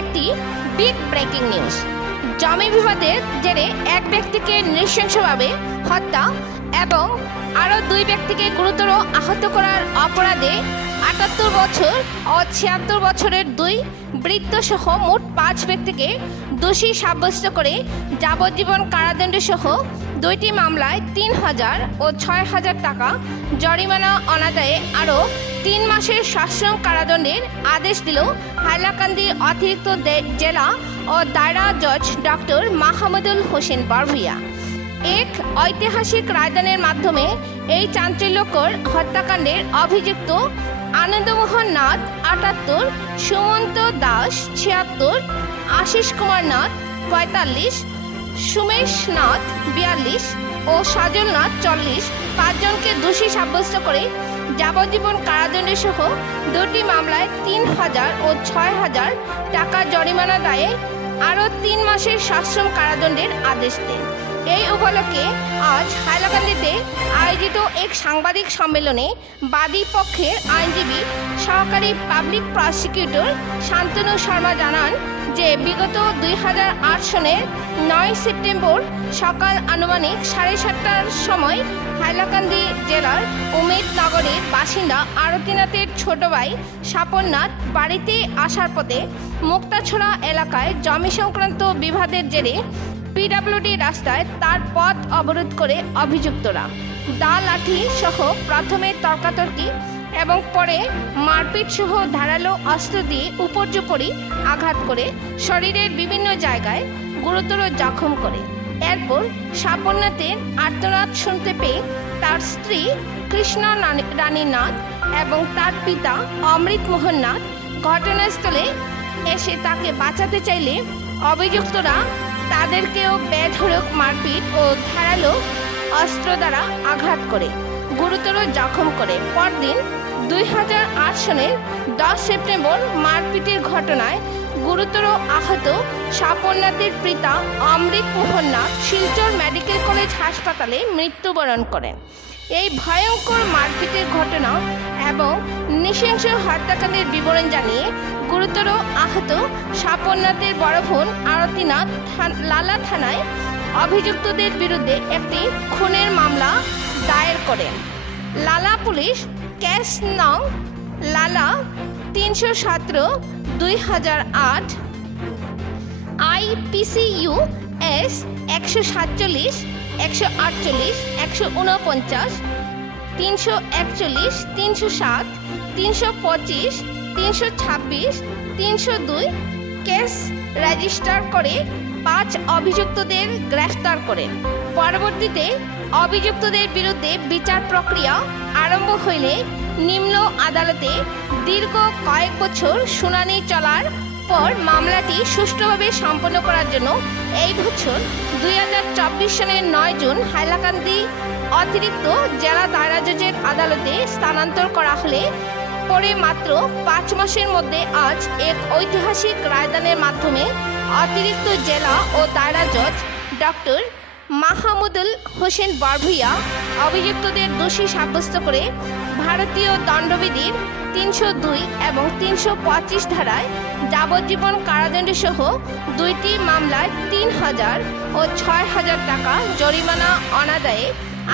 একটি big breaking news. জমি বিবাদের জেরে এক ব্যক্তিকে নৃশংসভাবে হত্যা এবং আরও 2 ব্যক্তিকে গুরুতর আহত করার অপরাধে 78 বছর ও 76 বছরের 2 বৃদ্ধসহ মোট 5 ব্যক্তিকে দোষী সাব্যস্ত করে যাবজ্জীবন কারাদণ্ডসহ 2টি মামলায় 3000 ও 6000 টাকা জরিমানা অনাদায়ে আরও 3 মাসের সশ্রম কারাদণ্ডের আদেশ দিল হাইলাকান্দি অতিরিক্ত জেলা ও দায়রা জজ ডক্টর মাহমুদুল হোসেন বরভূয়া। এক ঐতিহাসিক রায়দানের মাধ্যমে এই চাঞ্চল্যকর হত্যাকাণ্ডের অভিযুক্ত আনন্দমোহন নাথ 78, সুমন্ত দাস 76, আশিস কুমার নাথ 45, সুমেশ নাথ 42 ও সাজল নাথ 40 5জনকে দোষী সাব্যস্ত করে যাবজ্জীবন কারাদণ্ডসহ 2টি মামলায় 3000 ও 6000 টাকা জরিমানা দায়ে আরও 3 মাসের সশ্রম কারাদণ্ডের আদেশ দেন। এই উপলক্ষে আজ হাইলাকান্দিতে আয়োজিত এক সাংবাদিক সম্মেলনে বাদী পক্ষের আইনজীবী সহকারী পাবলিক প্রসিকিউটর শান্তনু শর্মা জানান যে বিগত 2008 সনের 9 সেপ্টেম্বর সকাল আনুমানিক 7:30টার সময় হাইলাকান্দি জেলার উমেদনগরের বাসিন্দা আরতিনাথের ছোট ভাই স্বপননাথ বাড়িতে আসার পথে মুক্তাছড়া এলাকায় জমি সংক্রান্ত বিবাদের জেরে পিডব্লিউডি রাস্তায় তার পথ অবরোধ করে অভিযুক্তরা দা লাঠি সহ প্রথমে তর্কাতর্কি এবং পরে মারপিট সহ ধারালো অস্ত্র দিয়ে উপর্যুপরি আঘাত করে শরীরের বিভিন্ন জায়গায় গুরুতর জখম করে। এরপর স্বপননাথের আর্তনাদ শুনতে পেয়ে তার স্ত্রী কৃষ্ণ রানী নাথ এবং তার পিতা অমৃত মোহন নাথ ঘটনাস্থলে এসে তাকে বাঁচাতে চাইলে অভিযুক্তরা তাদেরকেও বেধড়ক মারপিট ও ধারালো অস্ত্র দ্বারা আঘাত করে গুরুতর জখম করে। পরদিন 2008 সনের 10 সেপ্টেম্বর মারপিটের ঘটনায় গুরুতর আহত স্বপননাথের পিতা অমৃত মোহন নাথ শিলচর মেডিকেল কলেজ হাসপাতালে মৃত্যুবরণ করেন। এই ভয়ঙ্কর মারপিটের ঘটনা এবং নৃশংস হত্যাকাণ্ডের বিবরণ জানিয়ে গুরুতর আহত স্বপননাথের বড় বোন আরতিনাথ লালা থানায় অভিযুক্তদের বিরুদ্ধে একটি খুনের মামলা দায়ের করেন। লালা পুলিশ কেস নং লালা 317/2008 IPCU S 147, 148, 149, 341, 307, 325, 326, 302 কেস রেজিস্টার করে 5 অভিযুক্তদের গ্রেফতার করেন। পরবর্তীতে অভিযুক্তদের বিরুদ্ধে বিচার প্রক্রিয়া আরম্ভ হইলে নিম্ন আদালতে দীর্ঘ কয়েক বছর শুনানি চলার পর মামলাটি সুষ্ঠুভাবে সম্পন্ন করার জন্য এই বছর 2024 সনের 9 জুন হাইলাকান্দি অতিরিক্ত জেলা দায়রা জজের আদালতে স্থানান্তর করা হলে পরে মাত্র 5 মাসের মধ্যে আজ এক ঐতিহাসিক রায়দানের মাধ্যমে অতিরিক্ত জেলা ও দায়রা জজ ডক্টর মাহমুদুল হোসেন বরভূয়া অভিযুক্তদের দোষী সাব্যস্ত করে ভারতীয় দণ্ডবিধির 302 এবং 325 ধারায় যাবজ্জীবন কারাদণ্ডসহ 2টি মামলায় 3000 ও 6000 টাকা জরিমানা অনাদায়ে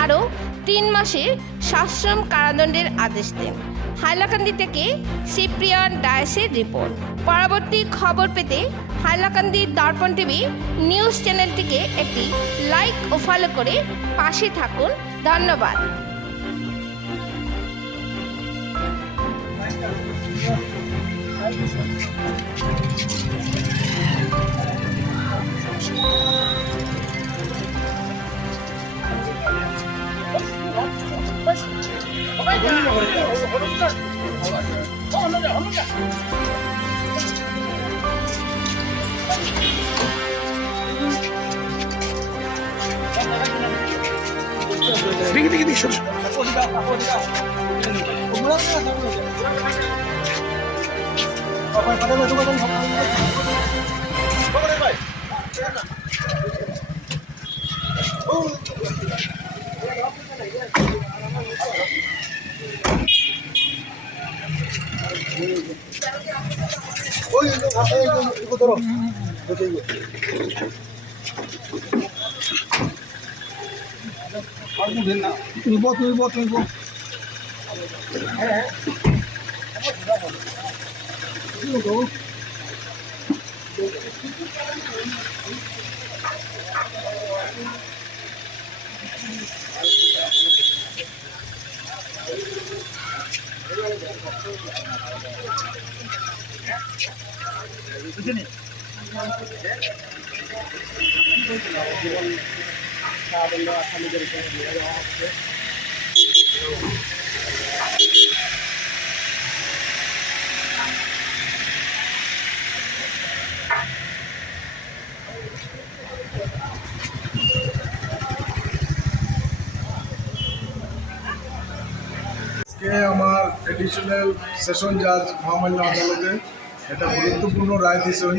আরও 3 মাসের সশ্রম কারাদণ্ডের আদেশ দেন। হাইলাকান্দি থেকে সিপ্রিয়ান ডায়েসের রিপোর্ট। পরবর্তী খবর পেতে হাইলাকান্দি দর্পণ টিভি নিউজ চ্যানেলটিকে একটি লাইক ও ফলো করে পাশে থাকুন। ধন্যবাদ। দেখি ওই আমার এডিশনাল সেশন জাজ মহামান্য আদালতে একটা গুরুত্বপূর্ণ রায় দিয়েছেন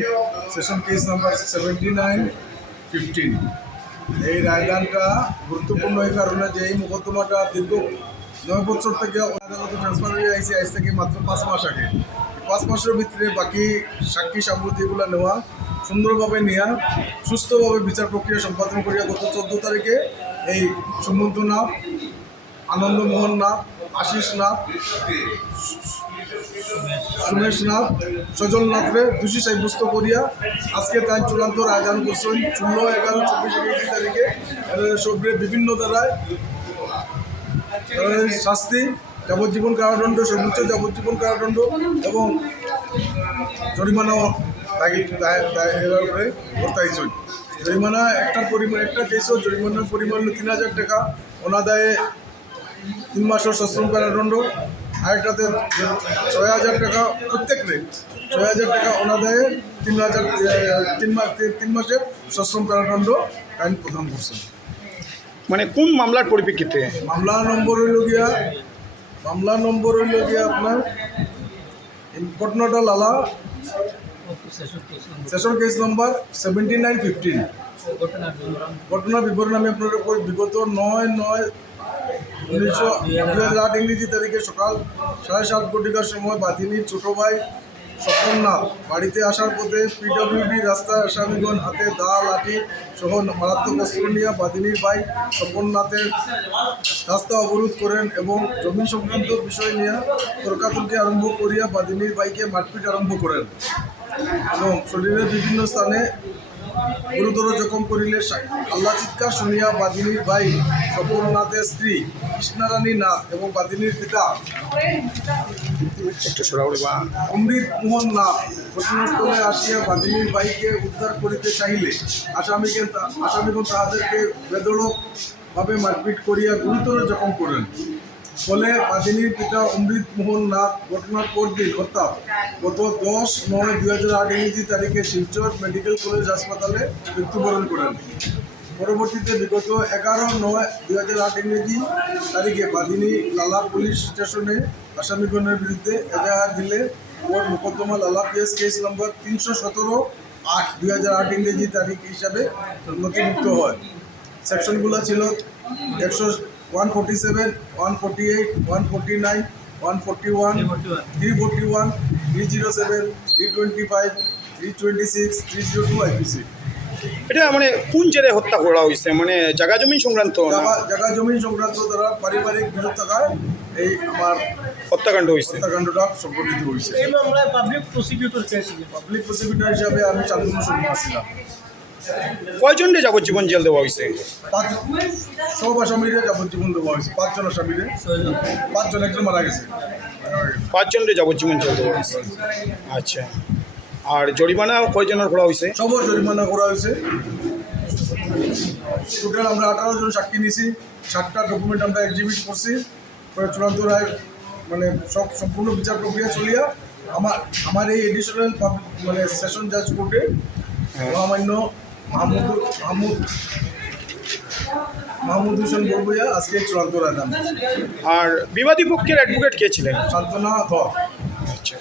সেশন কেস নাম্বার 79/15। এই রায়দানটা গুরুত্বপূর্ণ এই কারণে যে এই মোকদ্দমাটা দীর্ঘ 9 বছর থেকে আদালতে ট্রান্সফার হয়ে আইসি আজ থেকে মাত্র 5 মাস আগে। 5 মাসের ভিতরে বাকি সাক্ষী সামগ্রীগুলো নেওয়া, সুন্দরভাবে নেওয়া, সুস্থভাবে বিচার প্রক্রিয়া সম্পাদন করিয়া গত 14 তারিখে এই সুমন্ত নাথ, আনন্দমোহন নাথ, আশিস নাথ, সুমেশ নাথ, সজল নাথরে দোষী সাব্যস্ত করিয়া আজকে তাই চূড়ান্ত রায়দান করছেন 16/11/24 তারিখে। সবরে বিভিন্ন ধারায় শাস্তি, যাবজ্জীবন কারাদণ্ড, সর্বোচ্চ যাবজ্জীবন কারাদণ্ড এবং জরিমানাও এর উপরে বর্তাইছেন। জরিমানা একটা কেসও জরিমানার পরিমাণ 3000 টাকা, অনাদায়ে 3 মাসের সশ্রম কারাদণ্ড, আরেকটাতে 6000 টাকা, প্রত্যেকরে 6000 টাকা অনাদায়ে 3 মাসের সশ্রম কারাদণ্ড আইন প্রদান করছেন। মানে কোন মামলার পরিপ্রেক্ষিতে? মামলা নম্বর হইল গিয়া আপনার ঘটনাটা লালা সেশন কেস নাম্বার 79/15। ঘটনার বিবরণ আমি আপনাদের বিগত 9/9/2008 ইংরেজি তারিখে সকাল 7:30 ঘটিকার সময় বাদিনীর ছোট ভাই স্বপন নাথ বাড়িতে আসার পথে পিডব্লিউডি রাস্তায় আসামিগণ হাতে দা, লাঠি সহ মারাত্মক অস্ত্র নিয়ে বাদিনীর ভাই স্বপন নাথের রাস্তা অবরোধ করেন এবং জমি সংক্রান্ত বিষয় নিয়ে তর্কাতর্কি আরম্ভ করিয়া বাদিনীর ভাইকে মারপিট আরম্ভ করেন এবং শরীরের বিভিন্ন স্থানে গুরুতর জখম করিলে আল্লাহ চিৎকার শুনিয়া বাদিনীর ভাই স্বপন নাথের স্ত্রী কৃষ্ণারানী নাথ এবং বাদিনীর পিতা অমৃত মোহন নাথ ঘটনাস্থলে আসিয়া বাদিনীর ভাইকে উদ্ধার করিতে চাহিলে আসামিগণ তাহাদেরকে বেধড়কভাবে মারপিট করিয়া গুরুতর জখম করেন। ফলে বাদিনীর পিতা অমৃত মোহন নাথ ঘটনার পরদিন অর্থাৎ গত 10/9/2008 ইংরেজি তারিখে শিলচর মেডিকেল কলেজ হাসপাতালে মৃত্যুবরণ করেন। পরবর্তীতে বিগত 11/9/2008 ইংরেজি তারিখে বাদিনী লালা পুলিশ স্টেশনে আসামিগণের বিরুদ্ধে এজাহার দিলে ওর মোকদ্দমা লালা কেস নাম্বার 317/8/2008 ইংরেজি তারিখ হিসাবে নথিভুক্ত হয়। সেকশনগুলো ছিল 147, 148, 149, 141, 341, 307, 325, 326, 302 IPC। এটা মানে কোন জেলে হত্যা করা হয়েছে? মানে জায়গা জমি সংক্রান্ত? জায়গা জমি সংক্রান্ত দ্বারা পারিবারিক বিরোধ থাকায় এই আমার হত্যাকাণ্ড হত্যাকাণ্ডটা সংঘটিত হয়েছে। এই মামলায় পাবলিক প্রসিকিউটর হিসাবে আমি চাঁদপুর সঙ্গে ছিলাম। কয়জনকে যাবজ্জীবন জেল দেওয়া হয়েছে? সব আসামিরে যাবজ্জীবন দেওয়া হয়েছে। 5 জন আসামিরে, 5 জন, একজন মারা গেছে। 5 জনকে যাবজ্জীবন জেল দেওয়া হয়েছে। আচ্ছা, আর জরিমানা কয়জনের করা হয়েছে? সবর জরিমানা করা হয়েছে। টোটাল আমরা 18 জন সাক্ষী নিয়েছি, 7টা ডকুমেন্ট আমরা এক্সিবিট করছি। পরে চূড়ান্ত রায় মানে সম্পূর্ণ বিচার প্রক্রিয়া চলিয়া আমার এই এডিশনাল মানে সেশন জাজ কোর্টে মহামান্য মাহমুদ হোসেন বরবইয়া আজকে চূড়ান্ত রায় দেন। আর বিবাদী পক্ষের অ্যাডভোকেট কে ছিলেন? সান্ত্বনা ধর। আচ্ছা।